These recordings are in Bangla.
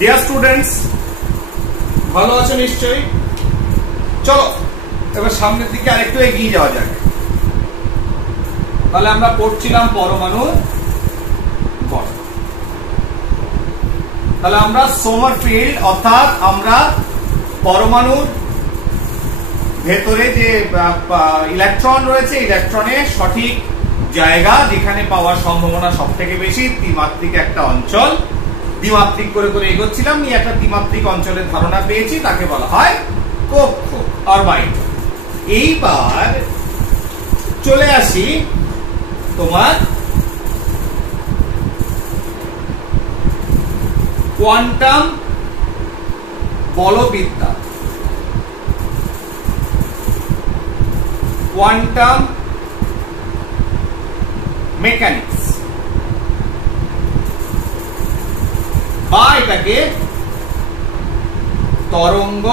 ডিয়ার স্টুডেন্টস, ভালো আছো নিশ্চয়ই। চলো এবার সামনের দিকে আরেকটু এগিয়ে যাওয়া যাক। তাহলে আমরা পড়ছিলাম পরমাণু গঠন। তাহলে আমরা সোমারফিল্ড অর্থাৎ আমরা পরমাণুর ভেতরে যে ইলেকট্রন রয়েছে, ইলেকট্রনের সঠিক জায়গা যেখানে পাওয়ার সম্ভাবনা সব থেকে বেশি, ত্রিমাত্রিক একটা অঞ্চল, দ্বিমাত্রিক করে করে এগোচ্ছিলাম, নিয়ে একটা ত্রিমাত্রিক অঞ্চলের ধারণা পেয়েছি, তাকে বলা হয় কক্ষ অরবাইট। এইবার চলে আসি তোমার কোয়ান্টাম বলবিদ্যা, কোয়ান্টাম মেকানিক্স বা এটাকে তরঙ্গ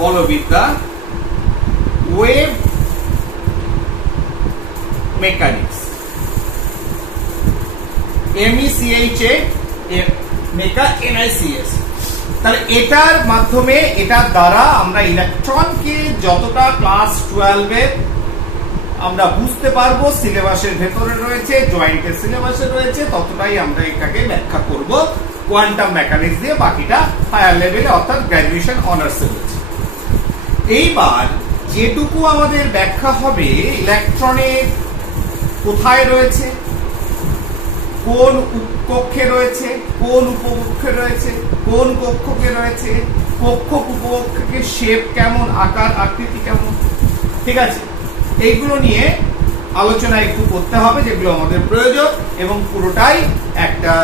বলবিদ্যা, ওয়েভ মেকানিক্স, MECHA মেকা NICS। তাহলে এটার মাধ্যমে, এটার দ্বারা আমরা ইলেকট্রনকে যতটা ক্লাস 12 এ আমরা বুঝতে পারবো, সিলেবাসের ভেতরে রয়েছে, জয়েন্টের সিলেবাসে রয়েছে, ততটাই আমরা এটাকে ব্যাখ্যা করব কোয়ান্টাম মেকানিক্স দিয়ে। বাকিটা হায়ার লেভেলে অর্থাৎ গ্র্যাজুয়েশন অনার্সে রয়েছে। এইবার যেটুকু আমাদের ব্যাখ্যা হবে ইলেকট্রনের কোথায় রয়েছে, কোন কক্ষে রয়েছে, কোন উপকক্ষে রয়েছে, কোন কক্ষকে রয়েছে, কক্ষ উপকক্ষের শেপ কেমন, আকার আকৃতি কেমন, ঠিক আছে, এইগুলো নিয়ে আলোচনা একটু করতে হবে, যেগুলো আমাদের প্রয়োজন। এবং পুরোটাই একটা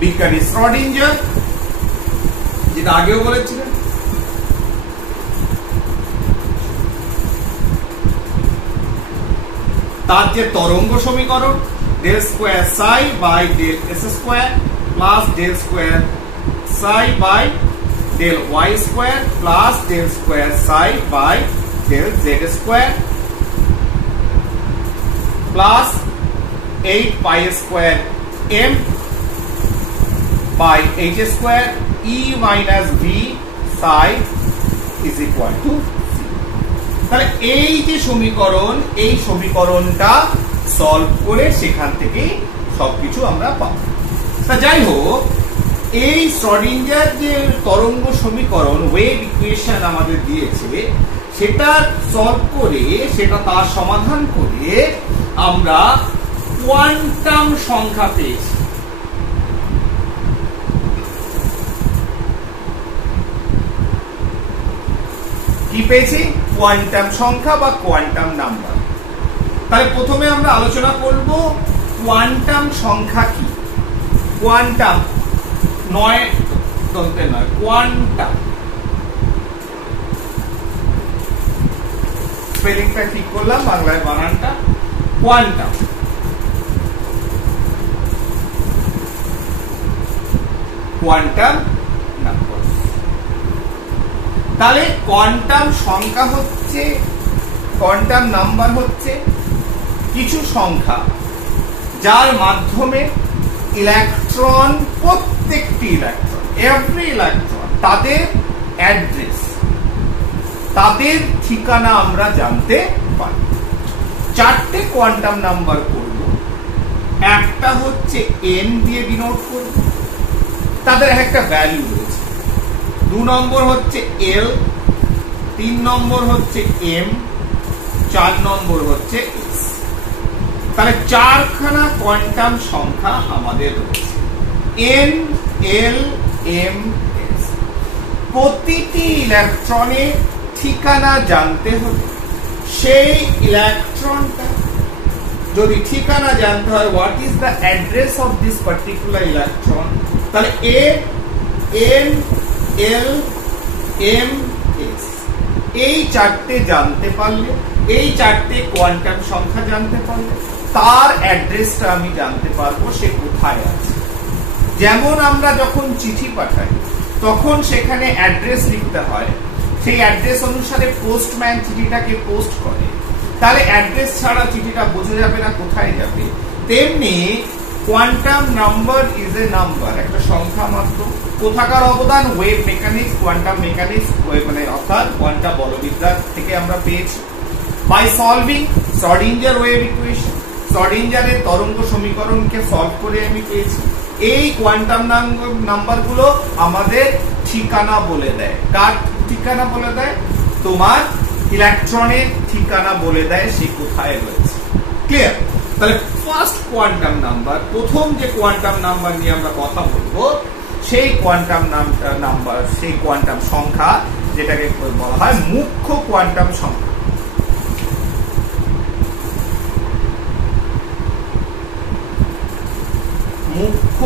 বিজ্ঞানী শ্রোডিঞ্জার, যেটা আগেও বলেছিলেন, তার যে তরঙ্গ সমীকরণ del square psi by del s square plus del square psi by del y square plus del square psi by del z square plus 8 pi square m by h square e minus v psi is equal to c। তাহলে এই যে সমীকরণ, এই সমীকরণটা সলভ করে সেখান থেকে সবকিছু আমরা পাবো। তা যাই হোক, এই শ্রোডিঞ্জার যে তরঙ্গ সমীকরণ, ওয়েভ ইকুয়েশন আমাদের দিয়েছে, সেটা সলভ করে, সেটা তার সমাধান করে আমরা কোয়ান্টাম সংখ্যা পেয়েছি। কি পেয়েছি? কোয়ান্টাম সংখ্যা বা কোয়ান্টাম নাম্বার। তাহলে প্রথমে আমরা আলোচনা করব কোয়ান্টাম সংখ্যা কি। কোয়ান্টাম নয় দন্তে নয়, কোয়ান্টাম, স্পেলিংটা ঠিক করলাম, বাংলায় বানানটা কোয়ান্টাম। Quantum number. তাহলে কোয়ান্টাম সংখ্যা হচ্ছে, কোয়ান্টাম নাম্বার হচ্ছে কিছু সংখ্যা যার মাধ্যমে ইলেকট্রন, প্রত্যেকটি ইলেকট্রন, এভরি ইলেকট্রন, তাদের অ্যাড্রেস, তাদের ঠিকানা আমরা জানতে পারি। চারটে কোয়ান্টাম নাম্বার করব। একটা হচ্ছে n দিয়ে ডিনোট করব, তাদের একটা ভ্যালু রয়েছে। 2 নম্বর হচ্ছে l, 3 নম্বর হচ্ছে m, 4 নম্বর হচ্ছে s। তাহলে চারখানা কোয়ান্টাম সংখ্যা আমাদের রয়েছে, n, l, m, s। প্রতিটি ইলেকট্রনের ঠিকানা জানতে হবে। সেই ইলেকট্রনটা যদি ঠিকানা জানতে হয়, what is the address of this particular electron, তাহলে a, n, l, m, s, এই চারটে জানতে পারলে, এই চারটে কোয়ান্টাম সংখ্যা জানতে পারলে তার অ্যাড্রেসটা আমি জানতে পারবো সে কোথায় আছে। যেমন আমরা যখন চিঠি পাঠাই তখন সেখানে অ্যাড্রেস লিখতে হয়, সেই অ্যাড্রেস অনুসারে পোস্টম্যান চিঠিটাকে পোস্ট করে, তাহলে অ্যাড্রেস ছাড়া চিঠিটা বোঝা যাবে না কোথায় যাবে। তেমনি quantum number is a number, একটা সংখ্যা মাত্র। কোথাকার অবদান? ওয়েভ মেকানিক্স, কোয়ান্টাম মেকানিক্স, মানে অর্থাৎ কোয়ান্টাম বলবিদ্যা থেকে আমরা পেয়েছি। By solving Schrodinger wave equation, শ্রোডিঞ্জারের তরঙ্গ সমীকরণকে সলভ করে আমি পেয়েছি। এই কোয়ান্টাম নাম্বারগুলো আমাদের ঠিকানা বলে দেয়। কার ঠিকানা বলে দেয়? তোমার ইলেকট্রনের ঠিকানা বলে দেয়, সে কোথায় রয়েছে। ক্লিয়ার? তাহলে ফার্স্ট কোয়ান্টাম নাম্বার, প্রথম যে কোয়ান্টাম নাম্বার নিয়ে আমরা কথা বলবো, সেই কোয়ান্টাম নাম্বার, সেই কোয়ান্টাম সংখ্যা যেটাকে বলা হয় মুখ্য কোয়ান্টাম সংখ্যা। মুখ্য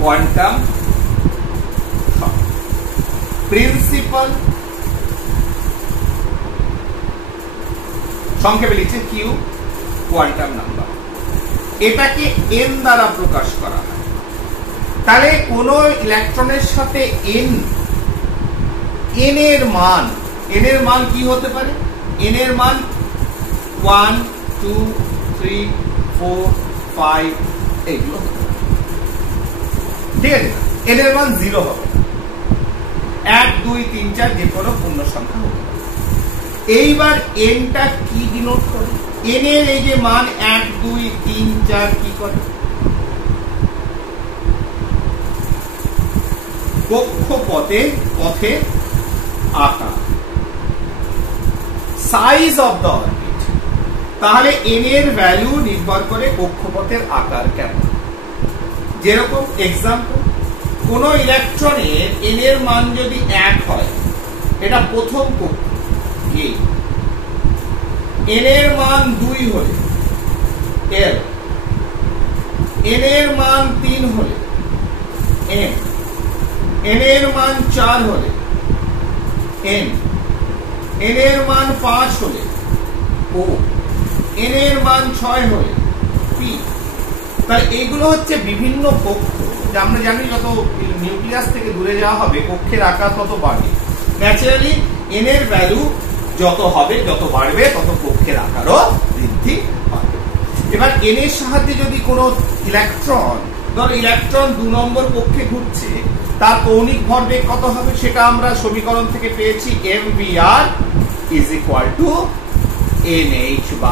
কোয়ান্টাম প্রিন্সিপাল, সংক্ষেপে লিখছে কিউ কোয়ান্টাম নাম্বার। এটাকে এন দ্বারা প্রকাশ করা হয়। তাহলে কোন ইলেকট্রনের সাথে এন এর মান কি হতে পারে? এন এর মান 1 2 3 4 5 এগুলো হতে পারে। ঠিক আছে? এন এর মান 0 হবে, 1 2 3 4 যে কোনো পূর্ণ সংখ্যা হতে পারে। এইবার এনটা কি ডিনোট করে? এন এর এই যে মান 1 2 3 4 কি করে? কক্ষপথের আকার, সাইজ অফ দ্য অরবিট। তাহলে এন এর ভ্যালু নির্ভর করে কক্ষপথের আকার কেমন। যেরকম এক্সাম্পল, কোন ইলেকট্রনের এন এর মান যদি 1 হয়, এটা প্রথম কক্ষ এ। এন এর মান 2 হলে এল, এন এর মান 3 হলে এম, এন এর মান 4 হলে এন, এন এর মান 5 হলে ও, এন এর মান 6 হলে পি। তাই এগুলো হচ্ছে বিভিন্ন কক্ষ। আমরা জানি যত নিউক্লিয়াস থেকে দূরে যাওয়া হবে কক্ষের আকার তত বাড়বে। ন্যাচারালি এন এর ভ্যালু যত হবে, যত বাড়বে, তত কক্ষের আকারও বৃদ্ধি পাবে। এবার এন এর সাহায্যে যদি কোনো ইলেকট্রন, ধর ইলেকট্রন 2 নম্বর কক্ষে ঘুরছে, তার কৌণিক ভরবেগ কত হবে সেটা আমরা সমীকরণ থেকে পেয়েছি। mvr is equal to nh/2π।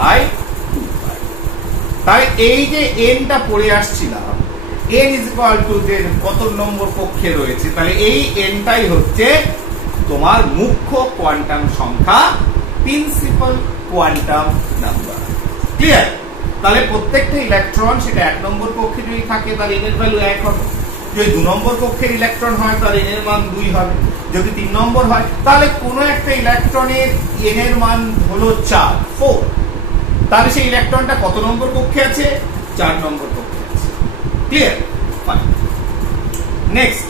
তাই এই যে এনটা পড়ে আসছিলাম, n is equal to যে কত নম্বর কক্ষে রয়েছে, তাহলে এই এনটাই হচ্ছে তোমার মুখ্য কোয়ান্টাম সংখ্যা, প্রিন্সিপাল কোয়ান্টাম নাম্বার। ক্লিয়ার? তাহলে প্রত্যেকটা ইলেকট্রন সেটা 1 নম্বর কক্ষে যদি থাকে তার এন এর ভ্যালু 1 হবে। যদি 2 নম্বর কক্ষের ইলেকট্রন হয় তার এন এর মান 2 হবে। যদি 3 নম্বর হয় তাহলে কোনো একটা ইলেকট্রনের এন এর মান হলো 4 তাহলে সেই ইলেকট্রনটা কত নম্বর কক্ষে আছে? 4 নম্বর কক্ষে আছে। ক্লিয়ার? ফাইন। নেক্সট,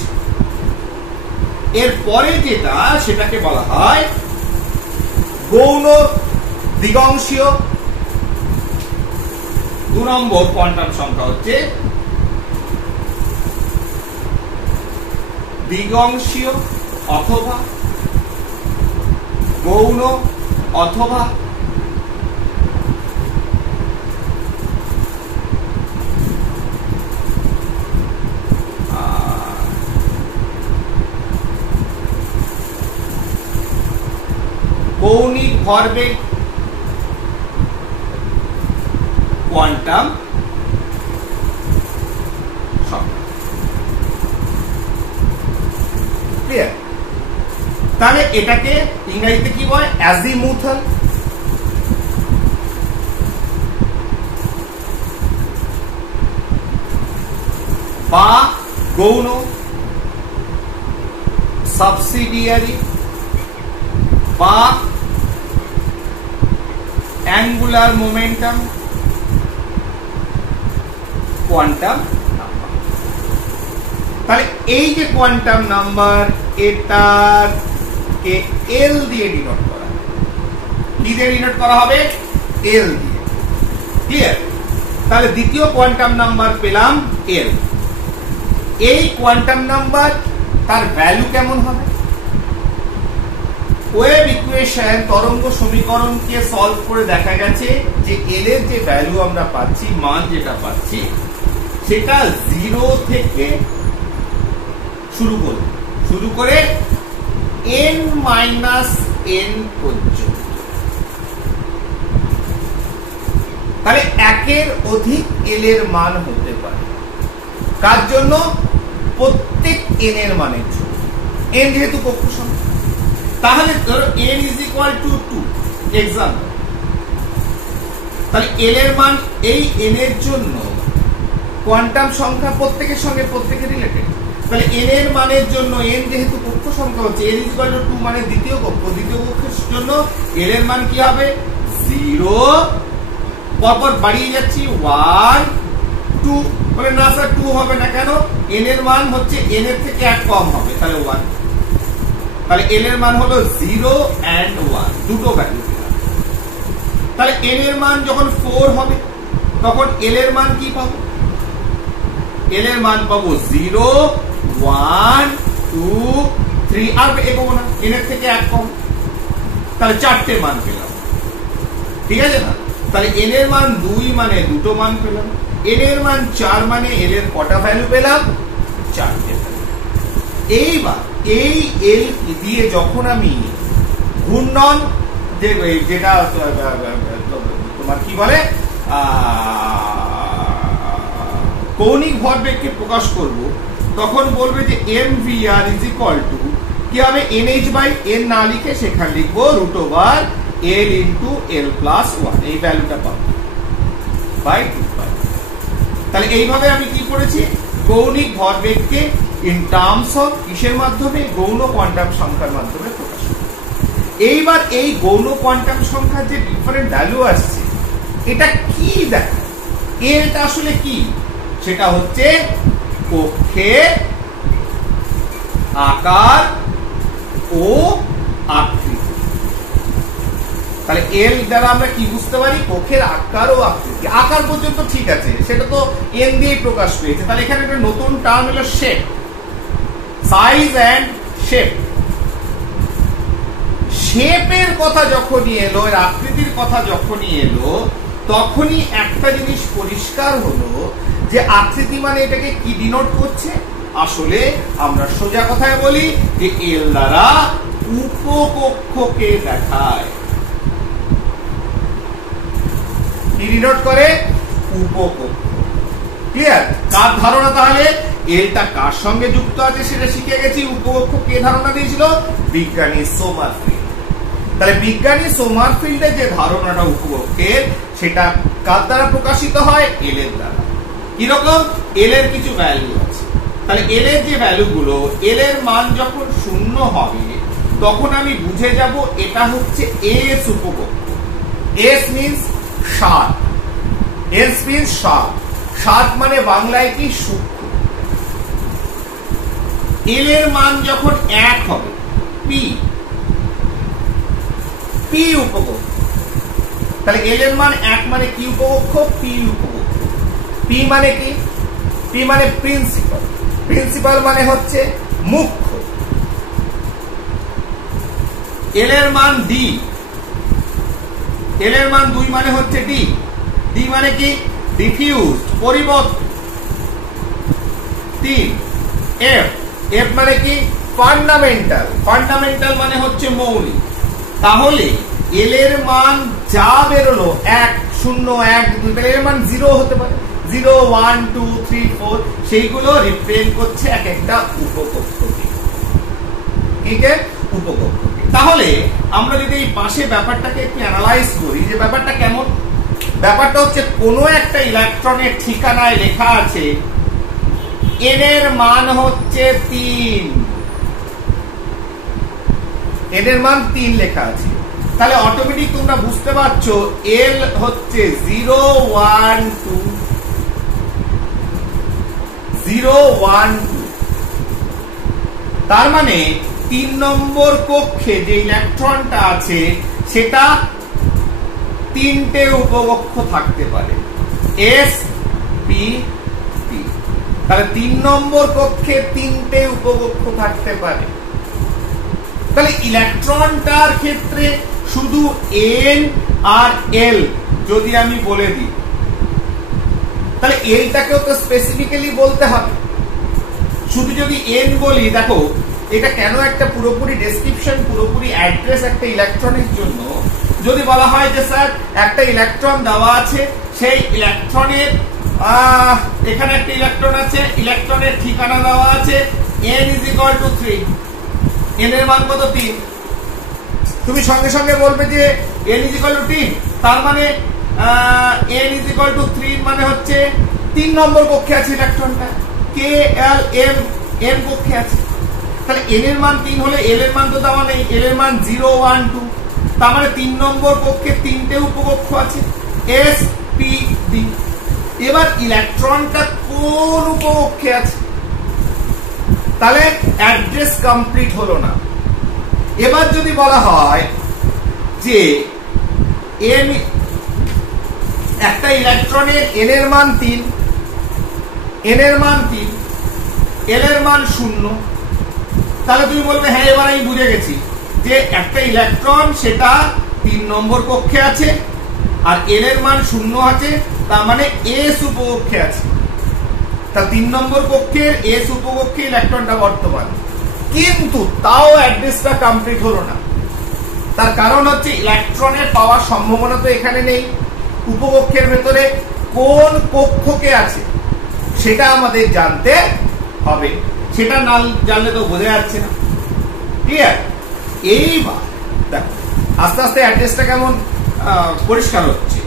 এর পরে যেটা, সেটাকে বলা হয় গৌণ দিগংশীয়। 2 নম্বর কোয়ান্টাম সংখ্যা হচ্ছে দিগংশীয় অথবা গৌণ অথবা কৌণিক ভরবেগ কোয়ান্টাম সংখ্যা। ক্লিয়ার? তাহলে এটাকে ইংরেজিতে কি বলে? অ্যাজিমুথাল। বা গৌণ, সাবসিডিয়ারি বা অ্যাঙ্গুলার মোমেন্টাম কোয়ান্টাম নাম্বার। তাহলে এই যে কোয়ান্টাম নাম্বার, এটাকে এল দিয়ে ডিনোট করা হবে। কি দিয়ে ডিনোট করা হবে? এল দিয়ে। ক্লিয়ার? তাহলে দ্বিতীয় কোয়ান্টাম নাম্বার পেলাম এল। এই কোয়ান্টাম নাম্বার, তার ভ্যালু কেমন হবে? ওয়েভ ইকুয়েশন তরঙ্গ সমীকরণকে সলভ করে দেখা গেছে যে এল এর যে ভ্যালু আমরা পাচ্ছি, মান যেটা পাচ্ছি, সেটা 0 থেকে শুরু করে n - n পর্যন্ত। তাহলে একের অধিক এল এর মান হতে পারে। কার জন্য? প্রত্যেক n এর মানের জন্য। n যেহেতু কক্ষ সংখ্যা, তাহলে ধরো n = 2 এক্সাম্পল। তাহলে l এর মান এই n এর জন্য কোয়ান্টাম সংখ্যা প্রত্যেকের সঙ্গে প্রত্যেকে রিলেটেড। তাহলে n এর মানের জন্য n যেহেতু কক্ষ সংখ্যা হচ্ছে, n = 2 মানে দ্বিতীয় কক্ষের জন্য l এর মান কি হবে? 0 পরপর বাড়িয়ে যাচ্ছি 1 2 বলে না স্যার 2 হবে না, কেন? n এর মান হচ্ছে n এর থেকে 1 কম হবে, তাহলে 1। তাহলে l এর মান হলো 0 and 1, দুটো ভ্যালু। তাহলে n এর মান যখন 4 হবে তখন l এর মান কি পাবো? l এর মান পাবো 0 1 2 3, আর এগোবো না, n এর থেকে 1 কম, তাহলে 4টে মান পেলাম। ঠিক আছে না? তাহলে n এর মান 2 মানে দুটো মান পেলাম, n এর মান 4 মানে l এর কটা ভ্যালু পেলাম? 4টে। এইবার এই l দিয়ে যখন আমি ঘূর্ণন যেটা তোমার কি বলে কৌণিক ভরবেগকে প্রকাশ করব, তখন বলবে যে mvr = কি হবে? nh/n না লিখে সেখানে লিখবো √l × l+1, এই ভ্যালুটা পাবো বাই 2π। তাহলে এইভাবে আমি কি করেছি? কৌণিক ভরবেগকে ইন টার্মস অফ কিসের মাধ্যমে? গৌণ কোয়ান্টাম সংখ্যার মাধ্যমে প্রকাশ করি। এইবার এই গৌণ কোয়ান্টাম সংখ্যার যে ডিফারেন্ট ভ্যালু আসছে, এটা কি দেখায়? এটা আসলে কি? সেটা হচ্ছে কক্ষের আকার ও আকৃতি। তাহলে এল দ্বারা আমরা কি বুঝতে পারি? কক্ষের আকার ও আকৃতি। আকার পর্যন্ত ঠিক আছে, সেটা তো এন দিয়েই প্রকাশ পেয়েছে। তাহলে এখানে একটা নতুন টার্ম হলো শেপ, সাইজ এন্ড শেপ। শেপের কথা যখনই এলো, এর আকৃতির কথা যখনই এলো, তখনই একটা জিনিস পরিষ্কার হলো যে আকৃতি মানে এটাকে কি ডিনোট করছে? আসলে আমরা সোজা কথায় বলি যে এল দ্বারা উপকক্ষকে দেখায়। কি ডিনোট করে? উপকক্ষ। ক্লিয়ার? কার ধারণা? তাহলে এলটা কার সঙ্গে যুক্ত আছে সেটা শিখে গেছি। উপকক্ষ কে ধারণা দিয়েছিল? বিজ্ঞানী সোমারফিল্ড। তাহলে বিজ্ঞানী সোমারফিল্ডের যে ধারণাটা উপকক্ষের, সেটা কার দ্বারা প্রকাশিত হয়? এল এর দ্বারা। কিরকম? এল এর কিছু ভ্যালু আছে। তাহলে এল এর যে ভ্যালুগুলো, এল এর মান যখন 0 হবে তখন আমি বুঝে যাব এটা হচ্ছে এস উপকক্ষ। S means 7, s means 7। 7 মানে বাংলায় কি? সূক্ষ্ম। এল এর মান যখন 1 হবে, পি পি উপকক্ষ। তাহলে এল এর মান 1 মানে কি উপকক্ষ? পি উপকক্ষ। পি মানে কি? পি মানে প্রিন্সিপাল। প্রিন্সিপাল মানে হচ্ছে মুখ্য। এল এর মান ডি, এল এর মান 2 মানে হচ্ছে ডি। ডি মানে কি? ডিফিউজ, পরিবর্তন। 3 এফ, এফ মানে কি? ফান্ডামেন্টাল। ফান্ডামেন্টাল মানে হচ্ছে মৌলিক। তাহলে এল এর মান যা বেরোলো 1 0 1 2, তাহলে এর মান 0 হতে পারে। 0 1 2 3 4, সেইগুলো রিপ্রেজেন্ট করছে এক একটা উপকক্ষকে। ঠিক আছে? উপকক্ষকে। তাহলে আমরা যদি এই পাশে ব্যাপারটাকে একটু অ্যানালাইজ করি, যে ব্যাপারটা কেমন? ব্যাপারটা হচ্ছে কোনো একটা ইলেকট্রনের ঠিকানায় লেখা আছে এন এর মান হচ্ছে 3, এন এর মান 3 লেখা আছে। তাহলে অটোমেটিক তোমরা বুঝতে পারছো এল হচ্ছে 0 1 2 0 1 2। তার মানে 3 নম্বর কক্ষে যে ইলেকট্রনটা আছে সেটা 3টে উপকক্ষ থাকতে পারে, এস পি পি। তাহলে 3 নম্বর কক্ষে 3টে উপকক্ষ থাকতে পারে। তাহলে ইলেকট্রনটার ক্ষেত্রে শুধু এন আর এল যদি আমি বলে দিই, তাহলে এলটাকেও তো স্পেসিফিক্যালি বলতে হবে। শুধু যদি এন বলি, দেখো এটা কেন একটা পুরোপুরি ডেসক্রিপশন, পুরোপুরি অ্যাড্রেস একটা ইলেকট্রনের জন্য। যদি বলা হয় যে স্যার একটা ইলেকট্রন দেওয়া আছে, সেই ইলেকট্রনের এখানে একটা ইলেকট্রন আছে, ইলেকট্রনের ঠিকানা দেওয়া আছে n = 3, n এর মান কত? 3। তুমি সঙ্গে সঙ্গে বলবে যে n = 3, তার মানে n = 3 মানে হচ্ছে 3 নম্বর কক্ষে আছে ইলেকট্রনটা, k l m n কক্ষে আছে। তাহলে n এর মান 3 হলে l এর মান তো দেওয়া নেই, l এর মান 0 1 2, তার মানে 3 নম্বর কক্ষে 3টে উপকক্ষ আছে s p d। এবার ইলেকট্রনটা কোন উপকক্ষে আছে? তাহলে অ্যাড্রেস কমপ্লিট হলো না। এবার যদি বলা হয় যে n একটা ইলেকট্রনের n এর মান 3, n এর মান 3, l এর মান 0, তাহলে তুমি বলবে হ্যাঁ এবার আমি বুঝে গেছি যে একটা ইলেকট্রন সেটা 3 নম্বর কক্ষে আছে আর l এর মান 0 আছে, তার মানে s উপকক্ষে আছে। তা 3 নম্বর কক্ষের s উপকক্ষে ইলেকট্রনটা বর্তমান, কিন্তু তাও অ্যাড্রেসটা কমপ্লিট হলো না। তার কারণ হচ্ছে ইলেকট্রনের পাওয়ার সম্ভাবনা তো এখানে নেই। উপকক্ষের ভেতরে কোন কক্ষকে আছে সেটা আমাদের জানতে হবে, সেটা না জানলে তো বোঝা যাচ্ছে না। ঠিক আছে, এইবার দেখো আস্তে আস্তে অ্যাড্রেসটা কেমন পরিষ্কার হচ্ছে।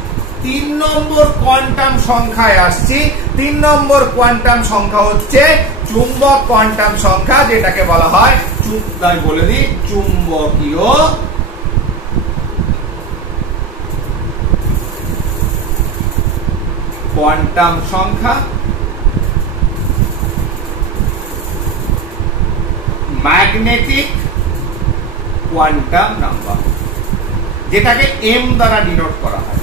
3 নম্বর কোয়ান্টাম সংখ্যায় আসছি। 3 নম্বর কোয়ান্টাম সংখ্যা হচ্ছে চুম্বক কোয়ান্টাম সংখ্যা, যেটাকে বলা হয় বলে দিই চুম্বকীয় কোয়ান্টাম সংখ্যা, ম্যাগনেটিক কোয়ান্টাম নাম্বার, যেটাকে m দ্বারা ডিনোট করা হয়।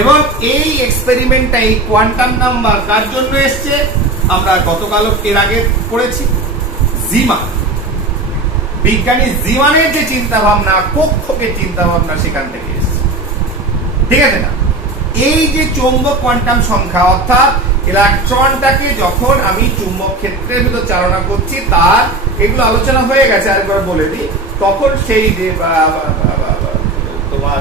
এবং এই এক্সপেরিমেন্টটা, এই কোয়ান্টাম নাম্বার কার জন্য এসছে আমরা গতকাল এর আগে পড়েছি, জিমান। বিজ্ঞানী জিমানের যে চিন্তা ভাবনা, কক্ষকে চিন্তা ভাবনা সেখান থেকে এসছে। ঠিক আছে না? এই যে চৌম্বক কোয়ান্টাম সংখ্যা, অর্থাৎ ইলেকট্রনটাকে যখন আমি চুম্বক ক্ষেত্রের ভিতর চালনা করছি, তার এগুলো আলোচনা হয়ে গেছে, আরেকবার বলে দিই। তখন সেই যে তোমার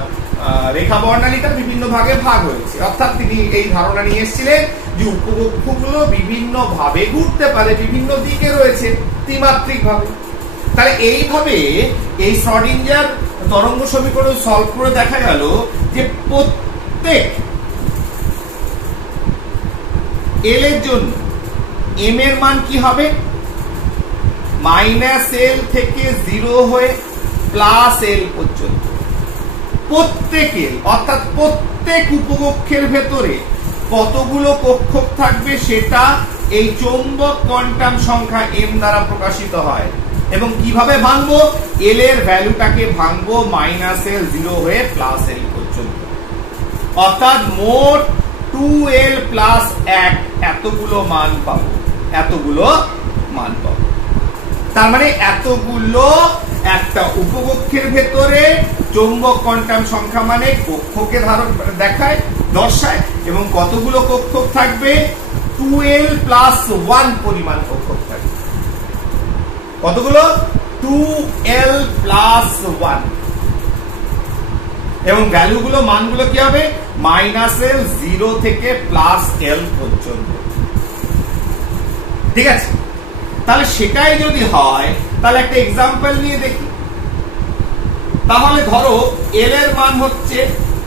রেখা বর্ণালীটা বিভিন্ন ভাগে ভাগ হয়েছে, অর্থাৎ তিনি এই ধারণা নিয়ে এসেছিলেন যে উপকক্ষগুলো বিভিন্ন ভাবে ঘুরতে পারে, বিভিন্ন দিকে রয়েছে ত্রিমাত্রিক ভাবে। তাহলে এইভাবে এই শ্রোডিঞ্জার তরঙ্গ সমীকরণ সলভ করে দেখা গেল যে প্রত্যেক এল এর জন্য এম এর মান কি হবে? -l থেকে 0 হয়ে +l পর্যন্ত। প্রত্যেকে, অর্থাৎ প্রত্যেক উপকক্ষের ভেতরে কতগুলো কক্ষক থাকবে সেটা এই চৌম্বক কোয়ান্টাম সংখ্যা m দ্বারা প্রকাশিত হয়। এবং কিভাবে ভাঙবো? l এর ভ্যালুটাকে ভাঙবো -l 0 হয়ে +l পর্যন্ত, অর্থাৎ মোট 2l + 1 এতগুলো মান পাবো, এতগুলো মান পাবো। তার মানে এতগুলো একটা উপকক্ষের ভেতরে চৌম্বক কোয়ান্টাম সংখ্যা মানে কক্ষকে দর্শায়। এবং কতগুলো কক্ষক থাকবে? 2l + 1 পরিমাণ কক্ষক থাকবে। কতগুলো? 2l + 1। এবং ভ্যালুগুলো, মানগুলো কি হবে? -l 0 থেকে +l পর্যন্ত। ঠিক আছে, তাহলে সেটাই যদি হয়, তাহলে একটা এক্সাম্পল নিয়ে দেখি। তাহলে ধরো l এর মান হচ্ছে,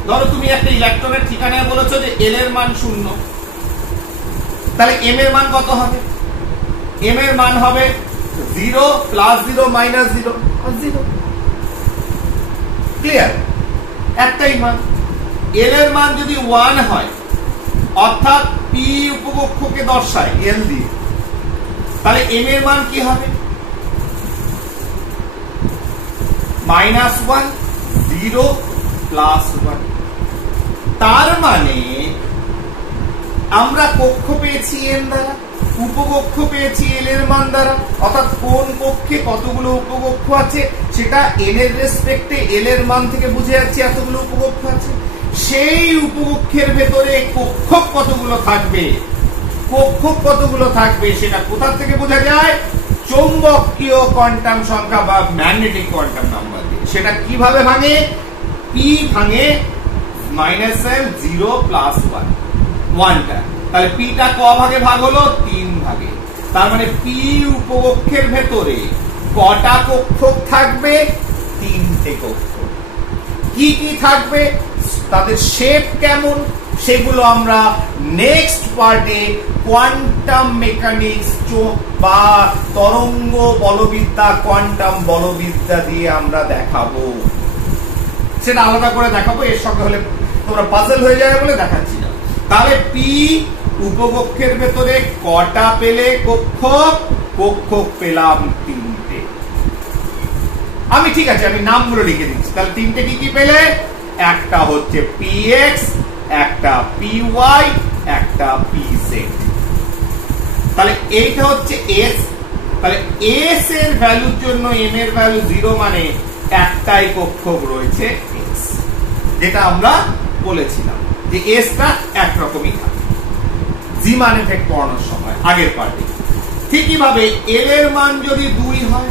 ধরো তুমি একটা ইলেকট্রনের ঠিকানায় বলেছো যে l এর মান 0, তাহলে m এর মান কত হবে? m এর মান হবে 0 + 0 -0 0। ক্লিয়ার? একটাই মান। l এর মান যদি 1 হয়, অর্থাৎ p উপকক্ষকে দর্শায় l দিয়ে, তাহলে m এর মান কি হবে? -1 0 + 1। তার মানে আমরা কক্ষ পেয়েছি এন দ্বারা, উপকক্ষ পেয়েছি এল এর মান দ্বারা, অর্থাৎ কোন কক্ষে কতগুলো উপকক্ষ আছে সেটা এন এর রেসপেক্টে এল এর মান থেকে বুঝে যাচ্ছে এতগুলো উপকক্ষ আছে। সেই উপকক্ষের ভেতরে কক্ষ কতগুলো থাকবে, কক্ষ কতগুলো থাকবে সেটা কোথা থেকে বোঝা যায়? চৌম্বকীয় কোয়ান্টাম সংখ্যা বা ম্যাগনেটিক কোয়ান্টাম নাম্বার দিয়ে। সেটা কিভাবে ভাঙে? পি ভাঙে -l 0 + 1 ওয়ানটা, তাহলে পিটা ক ভাগে ভাগ হলো? 3 ভাগে। তার মানে পি উপকক্ষের ভেতরে কটা কক্ষ থাকবে? 3টে কক্ষ। কি কি থাকবে, তাদের শেপ কেমন, সেগুলো আমরা নেক্সট পার্টে কোয়ান্টাম মেকানিক্স বা তরঙ্গ বলবিদ্যা, কোয়ান্টাম বলবিদ্যা দিয়ে আমরা দেখাবো। সেটা আলাদা করে দেখাবো, এর সঙ্গে হলে তোমরা পাজল হয়ে যাবে বলে দেখাচ্ছি না। তাহলে পি উপকক্ষের ভেতরে কটা পেলে কক্ষ? কক্ষ পেলাম 3টে। আমি ঠিক আছে, আমি নামগুলো লিখে দিচ্ছি। তাহলে 3টে কি কি পেলে? একটা হচ্ছে px, একটা py, একটা pz। তাহলে এইটা হচ্ছে s। তাহলে s এর ভ্যালুর জন্য m এর ভ্যালু 0 মানে একটাই কক্ষ রয়েছে s, যেটা আমরা বলেছিলাম যে s টা একরকমই থাকে জিমান এফেক্ট পড়ানোর সময় আগের পার্টে। ঠিকই ভাবে l এর মান যদি 2 হয়,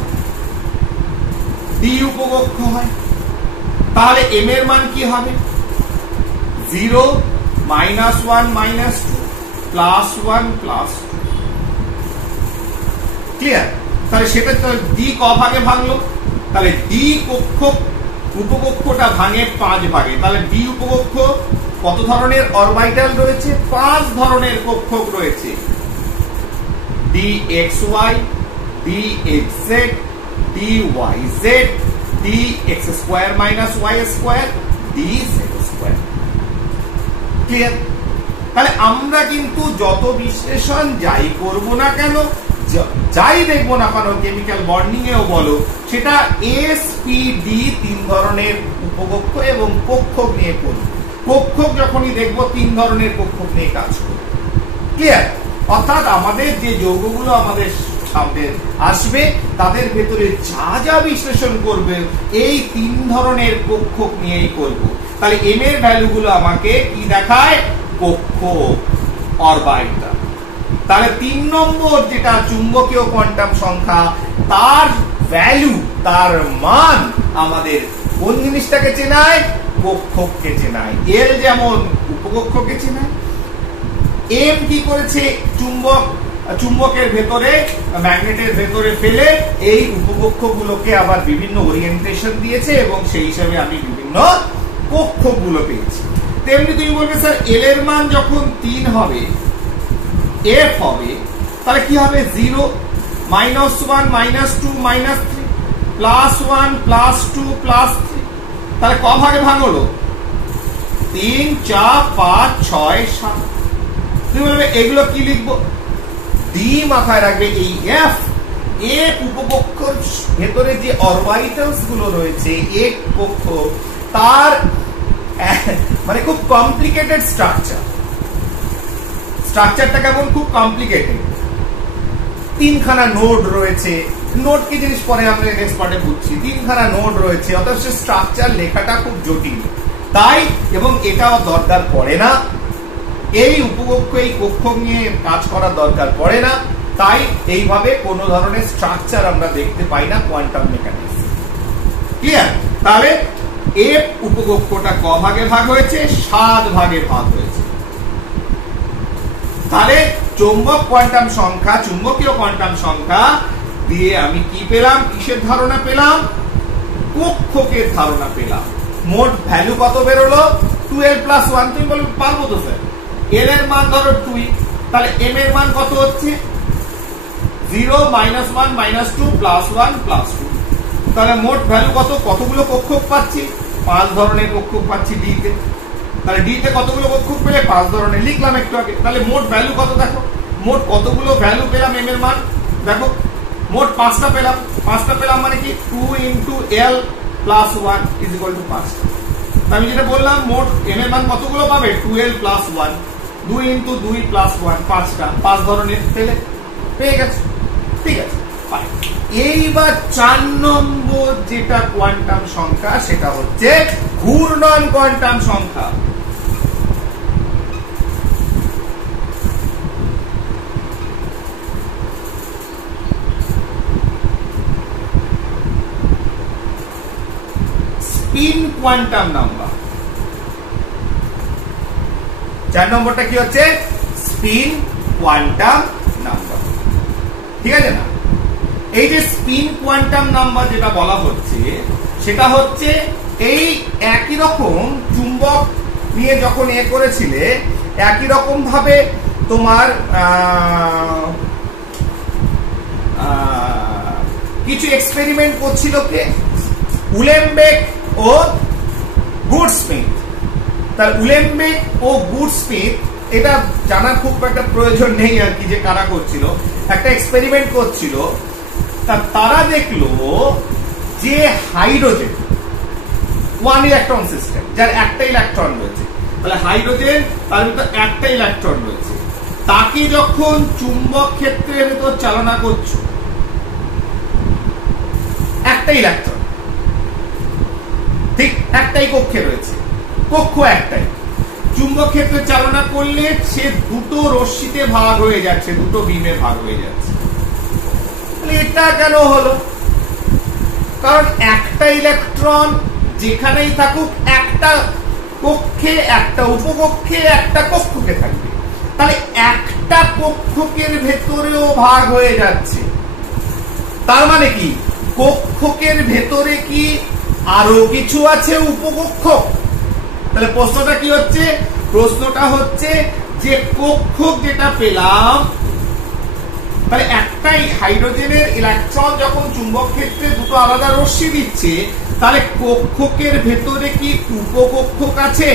d উপকক্ষ হয়, তাহলে m এর মান কি হবে? 0 -1 -2 +1 +2। ক্লিয়ার? তাহলে সেটা তো ডি ক ভাগে ভাঙলো? তাহলে ডি কক্ষ উপকক্ষটা ভাঙে 5 ভাগে। তাহলে ডি উপকক্ষ কত ধরনের অরবিটাল রয়েছে? 5 ধরনের কক্ষক রয়েছে। dxy, dxz, dyz, dx² - y², dz²। Clear? তাহলে আমরা কিন্তু যত বিশ্লেষণ যাই করব না কেন, যাই দেখবো না কেন, কেমিক্যাল বন্ডিং এও বলো, সেটা SPD 3 ধরনের উপকক্ষ এবং কক্ষক নিয়ে করব। কক্ষক যখনই দেখবো 3 ধরনের কক্ষক নিয়ে কাজ করব। ক্লিয়ার? অর্থাৎ আমাদের যে যৌগগুলো আমাদের সামনে আসবে তাদের ভেতরে যা যা বিশ্লেষণ করবে এই 3 ধরনের কক্ষক নিয়েই করব। তাহলে m এর ভ্যালুগুলো আমাকে কি দেখায়? কক্ষ, অরবিটাল। তাহলে 3 নম্বর যেটা চুম্বকীয় কোয়ান্টাম সংখ্যা, তার ভ্যালু, তার মান আমাদের কোন জিনিসটাকে চেনায়? কক্ষককে চেনায়। এল যেমন উপকক্ষকে চেনায়, এম কি করেছে? চুম্বকের ভেতরে, ম্যাগনেটের ভেতরে ফেলে এই উপকক্ষগুলোকে আবার বিভিন্ন ওরিয়েন্টেশন দিয়েছে এবং সেই হিসাবে আমি বিভিন্ন কক্ষগুলো পেয়েছি। তেমনি তুমি বলবে স্যার এল এর মান যখন 3 হবে, এফ হবে, তাহলে কি হবে? 0 -1 -2 -3 +1 +2 +3। তাহলে ক ভাগে ভাগ হলো? 3 4 5 6 7। তুমি বলবে এগুলো কি লিখবো? ডি মাথায় রাখবে। এই এফ উপকক্ষর ভেতরে যে অরবিটালস গুলো রয়েছে, এক কক্ষ, তার মানে খুব কমপ্লিকেটেড স্ট্রাকচার। স্ট্রাকচারটা কেমন? খুব কমপ্লিকেটেড। 3খানা নোড রয়েছে। নোড কি জিনিস পরে আমরা নেক্সট পার্টে বুঝছি। 3খানা নোড রয়েছে, অর্থাৎ স্ট্রাকচার লেখাটা খুব জটিল। তাই এবং এটাও দরকার পড়ে না, এই উপকক্ষ এই কক্ষ নিয়ে কাজ করার দরকার পড়ে না। তাই এইভাবে কোন ধরনের স্ট্রাকচার আমরা দেখতে পাই না কোয়ান্টাম মেকানিক্স। ক্লিয়ার? তাহলে এফ উপকক্ষটা ক ভাগে ভাগ হয়েছে? 7 ভাগে ভাগ হয়েছে। তাহলে চৌম্বক কোয়ান্টাম সংখ্যা, চুম্বকীয় কোয়ান্টাম সংখ্যা দিয়ে আমি কি পেলাম? কিসের ধারণা পেলাম? কক্ষকের ধারণা পেলাম। মোট ভ্যালু কত বেরোলো? 12 + 1। তুমি বলবে পারবো তো স্যার, এল এর মান ধরো 2, তাহলে এম এর মান কত হচ্ছে? 0 -1 -2 +1 +2। তাহলে মোট ভ্যালু কত? কতগুলো কক্ষক পাচ্ছি? 5 ধরনের কক্ষক পাচ্ছি ডি তে। তাহলে ডি তে কতগুলো কক্ষক পেলে? 5 ধরনের, লিখলাম একটু আগে। তাহলে মোট ভ্যালু কত দেখো? মোট কতগুলো ভ্যালু পেলাম এম এর মান? দেখো মোট 5টা পেলাম। 5টা পেলাম মানে কি? 2 × l + 1 = 5টা। আমি যেটা বললাম মোট এম এর মান কতগুলো পাবে? 2l + 1। 2 × 2 + 1 5টা, 5 ধরনের পেয়ে গেছে। ঠিক আছে, এইবার 4 নম্বর যেটা কোয়ান্টাম সংখ্যা সেটা হচ্ছে ঘূর্ণন কোয়ান্টাম সংখ্যা। Spin quantum number. 4 নম্বরটা কি হচ্ছে? Spin quantum number. ঠিক আছে না? এই যে স্পিন কোয়ান্টাম নাম্বার যেটা বলা হচ্ছে সেটা হচ্ছে এই একই রকম চুম্বক নিয়ে যখন করেছিলে, একই রকম ভাবে তোমার কিছু এক্সপেরিমেন্ট করছিল কে? উলেমবেক ও গুডস্মিথ। তার উলেমবেক ও গুডস্মিথ এটা জানার খুব একটা প্রয়োজন নেই আর কি যে কারা করছিল। একটা এক্সপেরিমেন্ট করছিল, তারা দেখলো যে হাইড্রোজেন 1 ইলেকট্রন সিস্টেম, যার একটা ইলেকট্রন রয়েছে, তাহলে হাইড্রোজেন তার ভিতর একটা ইলেকট্রন রয়েছে, তাকে যখন চুম্বক ক্ষেত্রের ভিতর চালনা করছো, একটা ইলেকট্রন, ঠিক একটাই কক্ষে রয়েছে, কক্ষ একটাই, চুম্বক ক্ষেত্রে চালনা করলে সে দুটো রশ্মিতে ভাগ হয়ে যাচ্ছে, দুটো বিমে ভাগ হয়ে যাচ্ছে। এটা কেন হলো? কারণ একটা ইলেকট্রন যেখানেই থাকুক একটা কক্ষে, একটা উপকক্ষে, একটা কক্ষকে থাকবে, তাহলে একটা কক্ষকের ভেতরেও ভাগ হয়ে যাচ্ছে। তার মানে কি কক্ষকের ভেতরে কি আরো কিছু আছে উপকক্ষ? তাহলে প্রশ্নটা কি হচ্ছে? প্রশ্নটা হচ্ছে যে কক্ষক যেটা পেলাম, তাহলে একটাই হাইড্রোজেনের ইলেকট্রন যখন চুম্বক ক্ষেত্রে দুটো আলাদা রশ্মি দিচ্ছে, তাহলে কক্ষকের ভেতরে কি উপকক্ষক আছে?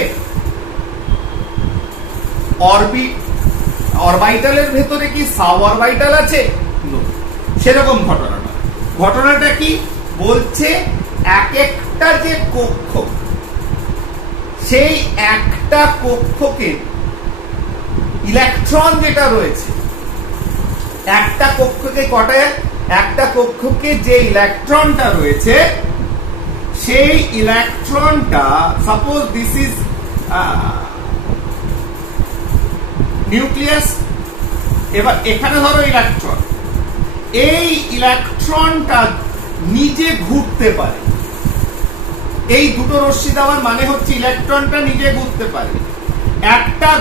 অরবিটালের ভেতরে কি সাব অরবিটাল আছে? সেরকম ঘটনাটা কি বলছে? এক একটা যে কক্ষক, সেই একটা কক্ষকে ইলেকট্রন যেটা রয়েছে, একটা কক্ষকে কটায়, একটা কক্ষকে যে ইলেকট্রনটা রয়েছে, সেই ইলেকট্রনটা, সাপোজ দিস ইজ নিউক্লিয়াস, এবার এখানে ধরো ইলেকট্রন, এই ইলেকট্রনটা নিজে ঘুরতে পারে। এই দুটো রশ্মি দেওয়ার মানে হচ্ছে ইলেকট্রনটা নিজে ঘুরতে পারে। একটা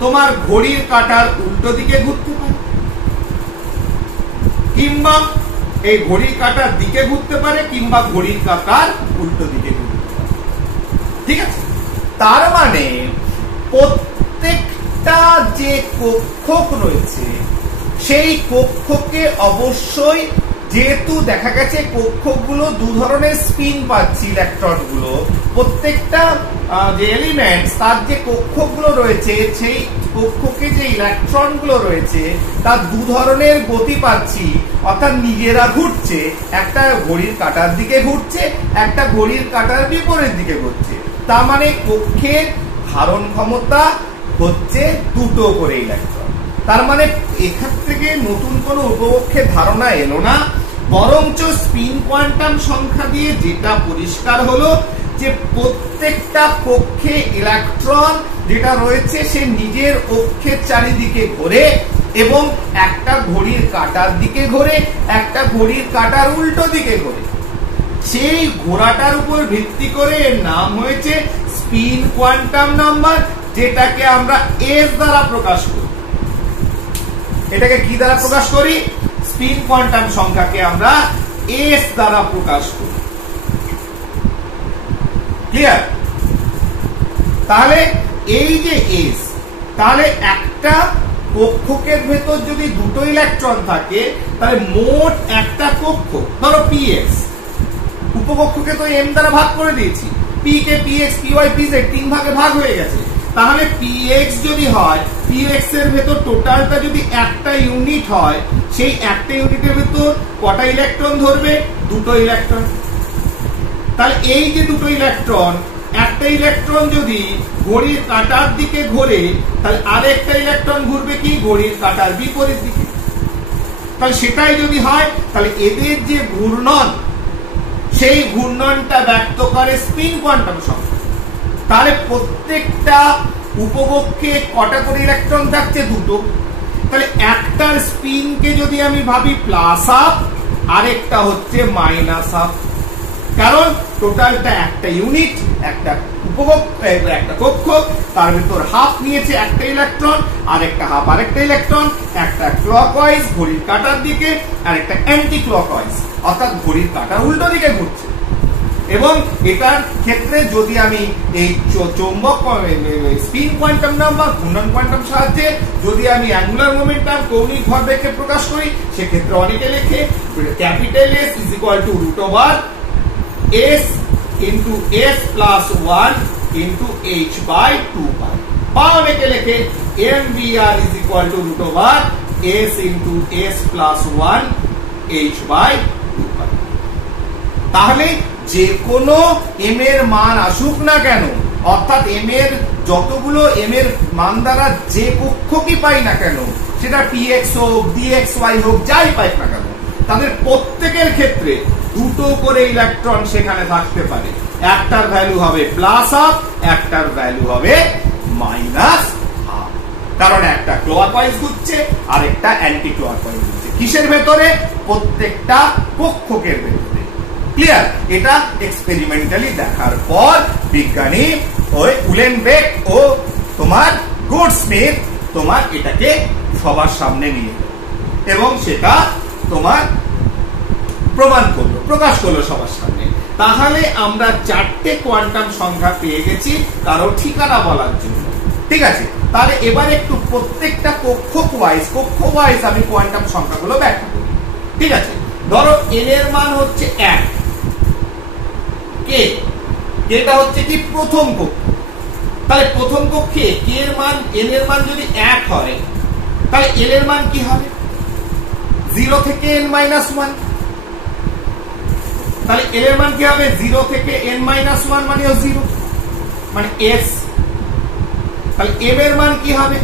তোমার ঘড়ির কাঁটার উল্টো দিকে ঘুরতে পারে, কিংবা এই ঘড়ির কাঁটার দিকে ঘুরতে পারে, কিংবা ঘড়ির কাঁটার উল্টো দিকে ঘুরতে পারে। ঠিক আছে? তার মানে প্রত্যেকটা যে কক্ষক রয়েছে, সেই কক্ষকে অবশ্যই, যেহেতু দেখা গেছে কক্ষকগুলো দু ধরনের স্পিন পাচ্ছি, ইলেকট্রন গুলো, প্রত্যেকটা যে এলিমেন্ট তার যে কক্ষকগুলো রয়েছে, সেই কক্ষকে যে ইলেকট্রন গুলো রয়েছে তার দু ধরনের গতি পাচ্ছি, অর্থাৎ নিজেরা ঘুরছে, একটা ঘড়ির কাঁটার দিকে ঘুরছে, একটা ঘড়ির কাঁটার বিপরীত দিকে ঘুরছে। তার মানে কক্ষের ধারণ ক্ষমতা হচ্ছে দুটো করে ইলেকট্রন। তার মানে এখান থেকে নতুন কোন উপকক্ষের ধারণা এলো না, বরঞ্চ স্পিন কোয়ান্টাম সংখ্যা দিয়ে যেটা পরিষ্কার হলো যে প্রত্যেকটা কক্ষে ইলেকট্রন যেটা রয়েছে সে নিজের অক্ষের চারিদিকে ঘোরে, এবং একটা ঘড়ির কাঁটার দিকে ঘোরে, একটা ঘড়ির কাঁটার উল্টো দিকে ঘোরে। সেই ঘোরাটার উপর ভিত্তি করে এর নাম হয়েছে স্পিন কোয়ান্টাম নাম্বার, যেটাকে আমরা এস দ্বারা প্রকাশ করি। এটাকে কি দ্বারা প্রকাশ করি? স্পিন কোয়ান্টাম সংখ্যাকে আমরা এস দ্বারা প্রকাশ করি। ক্লিয়ার? তাহলে এই যে এস, তাহলে একটা কক্ষকের ভেতর যদি দুটো ইলেকট্রন থাকে, তাহলে মোট একটা কক্ষ, ধরো পিএক্স, উপকক্ষকে তো এম দ্বারা ভাগ করে দিয়েছি, P K PX, PY, PZ 3 ভাগে ভাগ হয়ে গেছে। তাহলে পিএক্স যদি হয়, পিএক্স এর ভেতর টোটালটা যদি একটা ইউনিট হয়, সেই একটা ইউনিটের ভেতর কটা ইলেকট্রন ধরবে? দুটো ইলেকট্রন। তাহলে এই যে দুটো ইলেকট্রন, একটা ইলেকট্রন যদি ঘড়ির কাঁটার দিকে ঘোরে তাহলে আরেকটা ইলেকট্রন ঘুরবে কি ঘড়ির কাঁটার বিপরীত দিকে। তাহলে সেটাই যদি হয় তাহলে এদের যে ঘূর্ণন সেই ঘূর্ণনটা ব্যক্ত করে স্পিন কোয়ান্টাম সংখ্যা। তাহলে প্রত্যেকটা উপকক্ষে কটা করে ইলেকট্রন থাকছে দুটো। তাহলে একটার স্পিনকে যদি আমি ভাবি প্লাস হাফ আরেকটা হচ্ছে মাইনাস হাফ, কারণ টোটালটা একটা ইউনিট, একটা উপকক্ষ, একটা কক্ষ, তার ভিতর হাফ নিয়েছে একটা ইলেকট্রন আর একটা হাফ আরেকটা ইলেকট্রন, একটা ক্লকওয়াইজ ঘড়ির কাঁটার দিকে আর একটা অ্যান্টি ক্লকওয়াইজ অর্থাৎ ঘড়ির কাঁটার উল্টো দিকে ঘুরছে। এবং এটার ক্ষেত্রে যদি আমি এই চৌম্বক স্পিন কোয়ান্টাম নাম্বার ঘূর্ণন কোয়ান্টাম সাহায্যে যদি আমি অ্যাঙ্গুলার মোমেন্টাম কৌণিক ভরবেগকে প্রকাশ করি, সেক্ষেত্রে অনেকে লেখে capital S is equal to root over S into S plus 1 into H by 2 pi, বা অনেকে লেখে M V R is equal to root over S into S plus 1 H by 2 pi. তাহলে যে কোনো এম এর মান আসুক না কেন, অর্থাৎ এম এর যতগুলো এম এর মান দ্বারা যে কক্ষ কি পাই না কেন, সেটা px হোক dxy হোক যাই পাই না কেন, তাদের প্রত্যেকের ক্ষেত্রে দুটো করে ইলেকট্রন সেখানে থাকতে পারে। একটার ভ্যালু হবে প্লাস হাফ, একটার ভ্যালু হবে মাইনাস হাফ, কারণ একটা ক্লকওয়াইজ ঘুরছে আর একটা অ্যান্টি ক্লকওয়াইজ ঘুরছে। কিসের ভেতরে? প্রত্যেকটা কক্ষকের ভেতরে। ক্লিয়ার? এটা এক্সপেরিমেন্টালি দেখার পর বিজ্ঞানী ওই উলেনবেক ও তোমার গোল্ডস্মিথ তোমার এটাকে সবার সামনে নিয়ে এবং সেটা তোমার প্রমাণ করলো, প্রকাশ করলো সবার সামনে। তাহলে আমরা চারটে কোয়ান্টাম সংখ্যা পেয়ে গেছি কারো ঠিকানা বলার জন্য। ঠিক আছে, তাহলে এবার একটু প্রত্যেকটা কক্ষ ওয়াইজ আমি কোয়ান্টাম সংখ্যাগুলো ব্যাখ্যা করি। ঠিক আছে, ধরো এন এর মান হচ্ছে 1, এটা হচ্ছে কি প্রথম কক্ষ। তাহলে প্রথম কক্ষে কে এর মান এন এর মান যদি 1 হয় তাহলে এল এর মান কি হবে? 0 থেকে n মাইনাস 1। তাহলে এল এর মান কি হবে? 0 থেকে n মাইনাস 1 মানে 0 মানে s। তাহলে m এর মান কি হবে?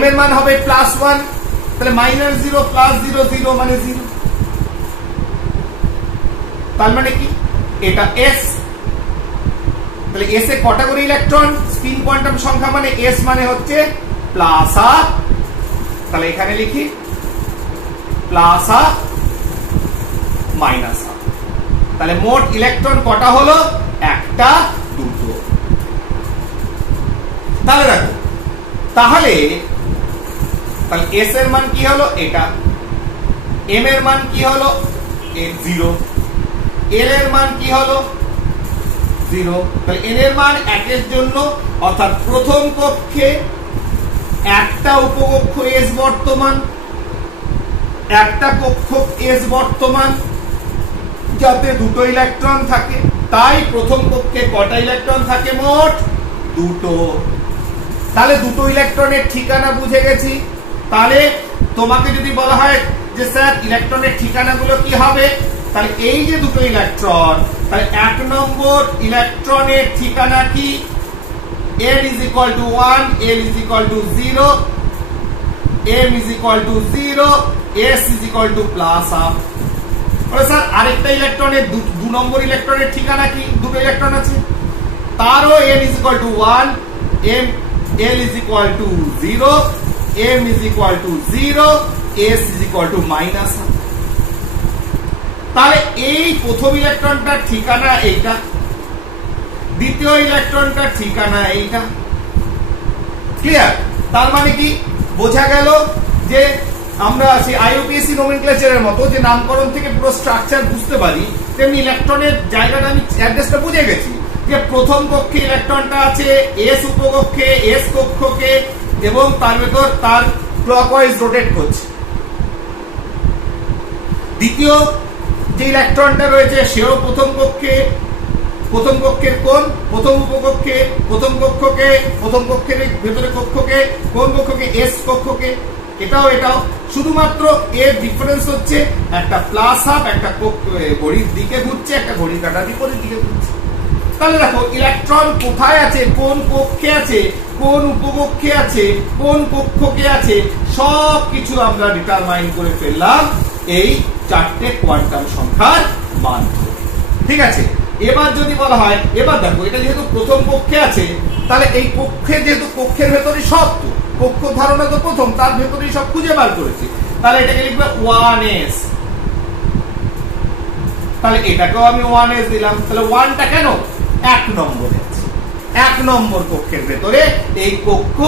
m এর মান হবে প্লাস 1, তাহলে মাইনাস 0 প্লাস 0 0 মানে 0। তার মানে কি এটা s। তাহলে s এ কটা করে ইলেকট্রন? স্পিন কোয়ান্টাম সংখ্যা মানে s মানে হচ্ছে প্লাস হাফ, তাহলে এখানে লিখি প্লাস হাফ মাইনাস হাফ। তাহলে মোট ইলেকট্রন কটা হলো? একটা, দুটো। তাহলে দেখো, তাহলে s এর মান কি হলো? এটা। m এর মান কি হলো? 0। l এর মান কি হলো? 0। তাহলে n এর মান 1 এর জন্য, অর্থাৎ প্রথম কক্ষে একটা উপকক্ষ s বর্তমান, একটা কক্ষ s বর্তমান, যাতে দুটো ইলেকট্রন থাকে। তাই প্রথম কক্ষে কটা ইলেকট্রন থাকে? মোট দুটো। তাহলে দুটো ইলেকট্রনের ঠিকানা বুঝে গেছি। তাহলে তোমাকে যদি বলা হয় যে স্যার ইলেকট্রনের ঠিকানাগুলো কি হবে, তাহলে এই যে দুটো ইলেকট্রন, তাহলে 1 নম্বর ইলেকট্রনের ঠিকানা কি? n is equal to 1, l is equal to 0, m is equal to 0, s is equal to plus half। বলে স্যার আরেকটা ইলেকট্রনের 2 নম্বর ইলেকট্রনের ঠিকানা কি? দুটো ইলেকট্রন আছে, তারও n is equal to 1, l is equal to 0, m is equal to 0, s is equal to minus half। তাহলে এই প্রথম ইলেকট্রনটার ঠিকানা এইটা, দ্বিতীয় ইলেকট্রনটার ঠিকানা এইটা। ক্লিয়ার? তার মানে কি বোঝা গেল যে আমরা সেই আইইউপিএসসি নোমেনক্লেচারের মতো যে নামকরণ থেকে পুরো স্ট্রাকচার বুঝতে পারি, তেমনি ইলেকট্রনের জায়গাটা আমি অ্যাড্রেসটা বুঝে গেছি যে প্রথম কক্ষে ইলেকট্রনটা আছে এস উপকক্ষে, এস কক্ষকে, এবং তার ভেতর তার ক্লকওয়াইজ রোটেট করছে। দ্বিতীয় যে ইলেকট্রনটা রয়েছে সেও প্রথম কক্ষের কোন? প্রথম উপকক্ষে, প্রথম কক্ষের ভেতরে কক্ষকে, কোন কক্ষকে? এস কক্ষকে। এটাও শুধুমাত্র এর ডিফারেন্স হচ্ছে একটা প্লাস হাফ, একটা ঘড়ির দিকে ঘুরছে, একটা ঘড়ির কাঁটার বিপরীত দিকে ঘুরছে। তাহলে দেখো ইলেকট্রন কোথায় আছে, কোন কক্ষে আছে, কোন উপকক্ষে আছে, কোন কক্ষকে আছে, সব কিছু আমরা ডিটারমাইন করে ফেললাম এই চারটে কোয়ান্টাম সংখ্যার মান। ঠিক আছে, এবার যদি বলা হয়, এবার দেখো এটা যেহেতু প্রথম কক্ষে আছে, তাহলে এই কক্ষে যেহেতু কক্ষের ভেতরে সব, তো কক্ষ ধারণা তো প্রথম, তার ভেতরেই সব খুঁজে বার করেছি, তাহলে এটাকে লিখবে 1s। তাহলে এটাকেও আমি 1s দিলাম। তাহলে 1টা কেন, 1 নম্বরে আছে, 1 নম্বর কক্ষের ভেতরে এই কক্ষ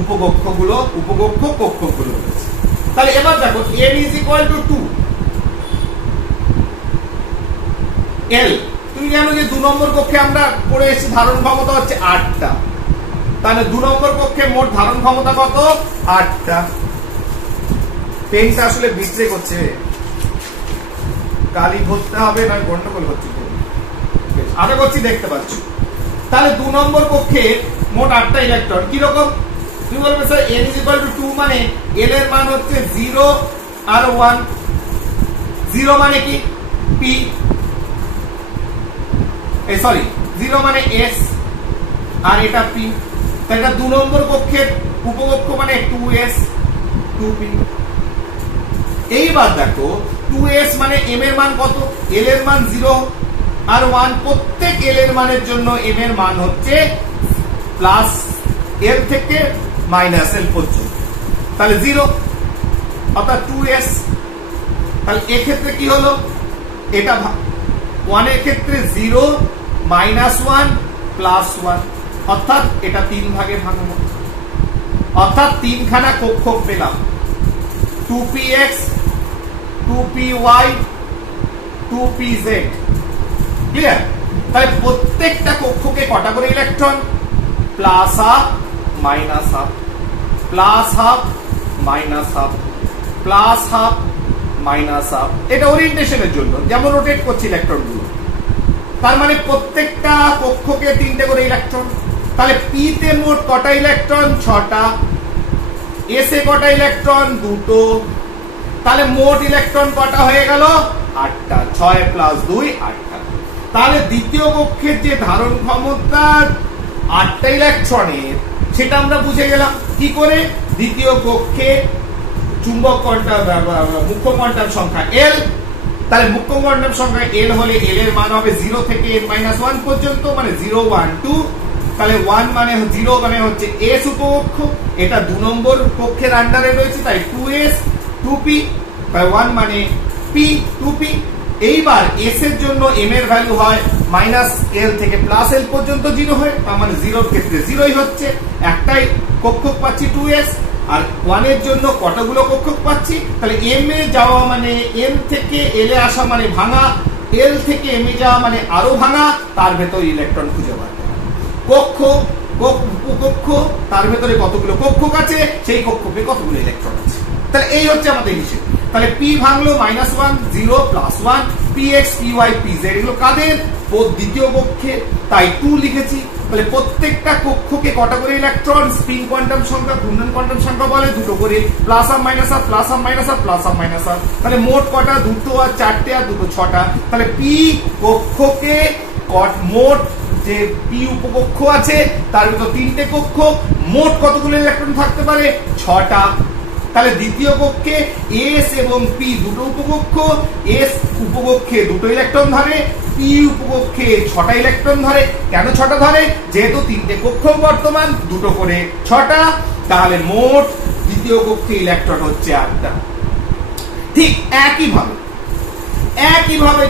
উপকক্ষগুলো, উপকক্ষ কক্ষগুলো রয়েছে। তাহলে এবার দেখো n is equal to 2 l। তুমি জানো যে 2 নম্বর কক্ষে আমরা পড়ে এসেছি ধারণ ক্ষমতা হচ্ছে 8টা, তাহলে 2 নম্বর কক্ষে মোট ধারণ ক্ষমতা কত, 8টা। পেনটা আসলে বিস্ট্রে করছে, কালি ধরতে হবে না গন্ডগোল হচ্ছে, আশা করছি দেখতে পাচ্ছ। তাহলে 2 নম্বর কক্ষে মোট 8টা ইলেকট্রন। কি রকম, তুমি বলবে sir n is equal to 2 মানে l এর মান হচ্ছে 0 আর 1। 0 মানে কি, p, সরি 0 মানে s আর এটা p। তাহলে এটা 2 নম্বর কক্ষের উপকক্ষ মানে 2s 2p। এইবার দেখো 2s মানে m এর মান কত, l এর মান 0 আর 1, প্রত্যেক l এর মানের জন্য m এর মান হচ্ছে প্লাস l থেকে মাইনাস l পর্যন্ত, তাহলে 0 অর্থাৎ 2s। তাহলে এক্ষেত্রে কি হলো, এটা 1 এর ক্ষেত্রে 0 মাইনাস 1 প্লাস 1, অর্থাৎ এটা 3 ভাগে ভাঙবো, অর্থাৎ 3খানা কক্ষ পেলাম, 2px 2py 2pz। ক্লিয়ার? তাহলে প্রত্যেকটা কক্ষকে কটা করে electron, plus half minus half, plus half minus half, plus half minus half. এটা ওরিয়েন্টেশনের জন্য, যেমন রোটেট করছে ইলেকট্রন গুলো। তার মানে প্রত্যেকটা কক্ষকে 3টে করে ইলেকট্রন। তাহলে পি তে মোট কটা ইলেকট্রন, 6টা। এস এ কটা ইলেকট্রন, 2টো। তাহলে মোট ইলেকট্রন কটা হয়ে গেল, 8টা। 6 প্লাস 2 8টা। তাহলে দ্বিতীয় কক্ষের যে ধারণ ক্ষমতা 8টা ইলেকট্রনের, সেটা আমরা বুঝে গেলাম কি করে, দ্বিতীয় কক্ষে চুম্বক কোয়ান্টাম, মুখ্য কোয়ান্টাম সংখ্যা l। তাহলে মুখ্য কোয়ান্টাম সংখ্যা l হলে l এর মান হবে 0 থেকে n-1 পর্যন্ত, মানে 0 1 2। তাহলে 1 মানে 0 মানে হচ্ছে s উপকক্ষ, এটা 2 নম্বর কক্ষের আন্ডারে রয়েছে, তাই 2s 2p, তাই 1 মানে p 2p। এইবার s এর জন্য m এর ভ্যালু হয় মাইনাস l থেকে প্লাস l পর্যন্ত 0 হয়, তার মানে 0 এর ক্ষেত্রে 0ই হচ্ছে, একটাই কক্ষক পাচ্ছি 2s। আর 1 এর জন্য কতগুলো কক্ষক পাচ্ছি, তাহলে m এ যাওয়া মানে n থেকে l এ আসা মানে ভাঙা, l থেকে m এ যাওয়া মানে আরো ভাঙা, তার ভেতর ইলেকট্রন খুঁজে বার করা। কক্ষ, উপকক্ষ, তার ভেতরে কতগুলো কক্ষক আছে, সেই কক্ষকে কতগুলো ইলেকট্রন আছে। তাহলে এই হচ্ছে আমাদের হিসেব। তাহলে p ভাঙলো -1 0 +1, px py pz এগুলো কাদের, দ্বিতীয় কক্ষে, তাই 2 লিখেছি। তাহলে প্রত্যেকটা কক্ষকে কটা করে ইলেকট্রন, স্প্রিং কোয়ান্টাম সংখ্যা, ঘূর্ণন কোয়ান্টাম সংখ্যা বলে, 2টো করে, plus half minus half, plus half minus half, plus half minus half. তাহলে মোট কটা, 2টো আর 4টে আর 2টো 6টা। তাহলে p কক্ষকে মোট যে p উপকক্ষ আছে তার ভিতর 3টে কক্ষ, মোট কতগুলো ইলেকট্রন থাকতে পারে, 6টা। তাহলে দ্বিতীয় কক্ষে s এবং p দুটো উপকক্ষ, s উপকক্ষে 2টো ইলেকট্রন ধরে, p উপকক্ষে 6টা ইলেকট্রন ধরে। কেন 6টা ধরে, যেহেতু 3টে কক্ষ বর্তমান, 2টো করে 6টা, তাহলে মোট দ্বিতীয় কক্ষে ইলেকট্রন হচ্ছে 8টা। ঠিক একইভাবে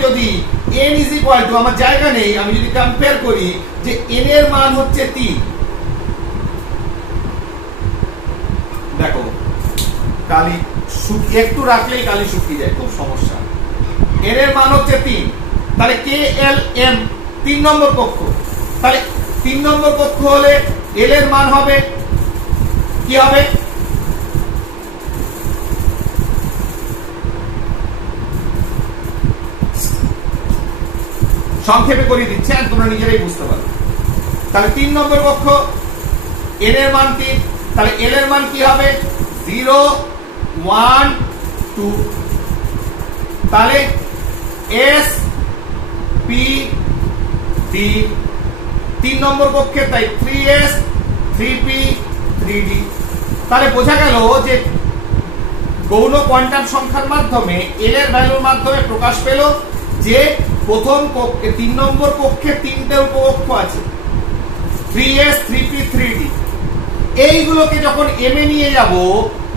যদি n is equal to, আমার জায়গা নেই, আমি যদি কম্পেয়ার করি যে n এর মান হচ্ছে 3, দেখো কালি একটু রাখলেই কালি শুকিয়ে যায়, খুব সমস্যা। n এর মান হচ্ছে 3, তাহলে k l m 3 নম্বর কক্ষ। তাহলে 3 নম্বর কক্ষ হলে l এর মান হবে কি হবে, সংক্ষেপে করে দিচ্ছি আর তোমরা নিজেরাই বুঝতে পারো। তাহলে 3 নম্বর কক্ষ, n এর মান 3, তাহলে l এর মান কি হবে, 0 1 2। তাহলে s p d 3 নম্বর কক্ষে তাই 3s 3p 3d। তাহলে বোঝা গেল যে গৌণ কোয়ান্টাম সংখ্যার মাধ্যমে এল এর ভ্যালুর মাধ্যমে প্রকাশ পেল যে প্রথম কক্ষে 3 নম্বর কক্ষে 3টে উপকক্ষ আছে 3s 3p 3d। এইগুলোকে যখন এম এ নিয়ে যাব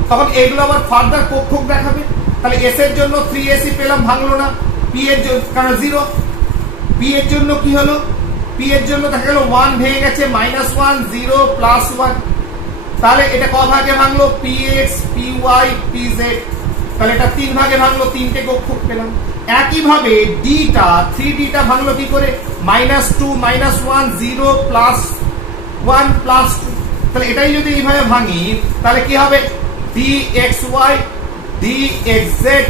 তখন এইগুলো আবার ফার্দার কক্ষক দেখাবে। তাহলে এস এর জন্য 3s পেলাম, ভাঙলো না। পি এর জন্য কারণ 0, পি এর জন্য কি হলো, পি এর জন্য দেখা গেল 1 ভেঙে গেছে, -1 0 +1। তাহলে এটা ক ভাগে ভাঙলো, px py pz। তাহলে এটা 3 ভাগে ভাঙলো, 3টে কক্ষক পেলাম। একই ভাবে ডিটা 3d টা ভাঙলো কি করে, -2 -1 0 +1 +2। তাহলে এটাই যদি এইভাবে ভাঙি তাহলে কি হবে, dxy dxz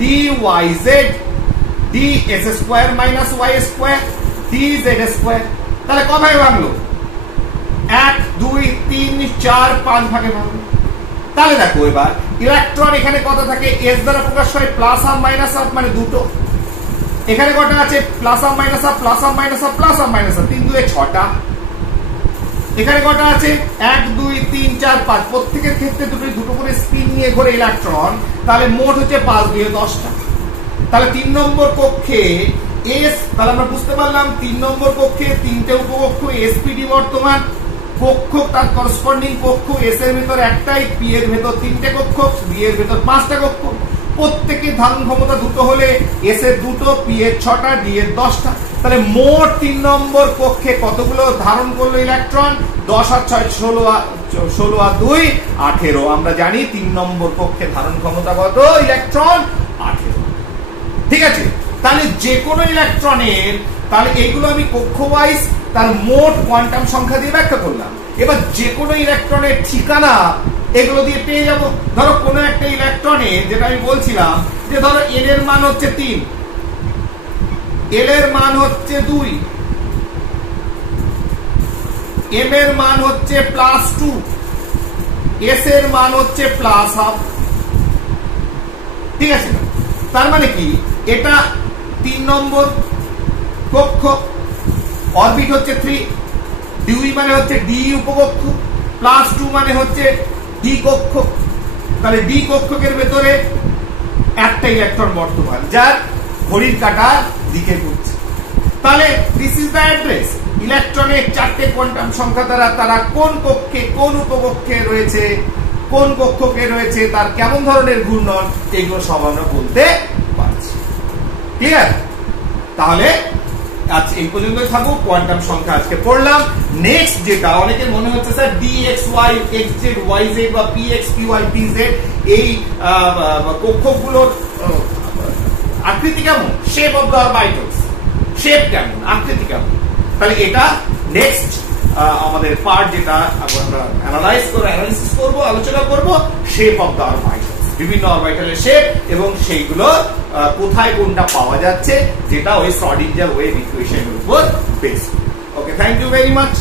dyz ds² y² dz²। তাহলে ক ভাগে ভাঙলো, 1 2 3 4 5 ভাগে ভাঙলো। তাহলে দেখো এবার ইলেকট্রন এখানে কত থাকে, s দ্বারা প্রকাশ হয় প্লাস হাফ মাইনাস হাফ মানে দুটো। এখানে কটা আছে, plus half minus half plus half minus half plus half minus half, 3 2 6টা। এখানে কটা আছে, 1 2 3 4 5, প্রত্যেকের ক্ষেত্রে দুটো করে স্পিন নিয়ে ঘোরে ইলেকট্রন। তাহলে মোট হচ্ছে 5 2 10টা। তাহলে 3 নম্বর কক্ষে এস, তাহলে আমরা বুঝতে পারলাম 3 নম্বর কক্ষে 3টে উপকক্ষ এসপিডি বর্তমান, কক্ষক তার করসপন্ডিং কক্ষ এস এর ভেতর একটাই, পি এর ভেতর 3টে কক্ষক, বি এর ভেতর 5টা কক্ষক। প্রত্যেকের ধারণ ক্ষমতা দুটো হলে এস এর 2টো, পি এর 6টা, ডি এর 10টা। তাহলে মোট 3 নম্বর কক্ষে কতগুলো ধারণ করলো ইলেকট্রন, 10 আর 6 16 আর 2 18। আমরা জানি 3 নম্বর কক্ষে ধারণ ক্ষমতা কত ইলেকট্রন, 18। ঠিক আছে, তাহলে যে কোনো ইলেকট্রনের, তাহলে এইগুলো আমি কক্ষ ওয়াইজ তার মোট কোয়ান্টাম সংখ্যা দিয়ে ব্যাখ্যা করলাম। এবার যে কোনো ইলেকট্রনের ঠিকানা এগুলো দিয়ে পেয়ে যাব। ধরো কোনো একটা ইলেকট্রনের, যেটা আমি বলছিলাম যে ধরো এল এর মান হচ্ছে 3, এল এর মান হচ্ছে 2, এম এর মান হচ্ছে +2, এস এর মান হচ্ছে +1/2। ঠিক আছে, তার মানে কি, এটা 3 নম্বর কক্ষ, অরবিট হচ্ছে 3, 2 মানে হচ্ছে ডি উপকক্ষ, +2 মানে হচ্ছে ডি কক্ষক। তাহলে ডি কক্ষকের ভেতরে একটা ইলেকট্রন বর্তমান, যার ঘড়ির কাঁটার দিকে ঘুরছে। তাহলে দিস ইজ দ্য অ্যাড্রেস। ইলেকট্রনের 4টে কোয়ান্টাম সংখ্যা দ্বারা তারা কোন কক্ষে কোন উপকক্ষে রয়েছে, কোন কক্ষকে রয়েছে, তার কেমন ধরনের ঘূর্ণন, এগুলো সব আমরা বলতে পারছি। ক্লিয়ার? তাহলে আজ এই পর্যন্তই থাকুক, কোয়ান্টাম সংখ্যা আজকে পড়লাম। নেক্সট যেটা অনেকের মনে হচ্ছে স্যার dxy xz yz বা px py pz এই কক্ষকগুলোর আকৃতি কেমন, shape of the orbitals, shape কেমন, আকৃতি কেমন। তাহলে এটা নেক্সট আমাদের পার্ট, যেটা আমরা অ্যানালাইসিস করব, আলোচনা করব শেপ অফ দ্য অরবিটালস, বিভিন্ন অরবিটালের শেপ এবং সেইগুলো কোথায় কোনটা পাওয়া যাচ্ছে, যেটা ওই শ্রোডিঞ্জার ওয়েভ ইকুয়েশনের উপর based. Okay, thank you very much.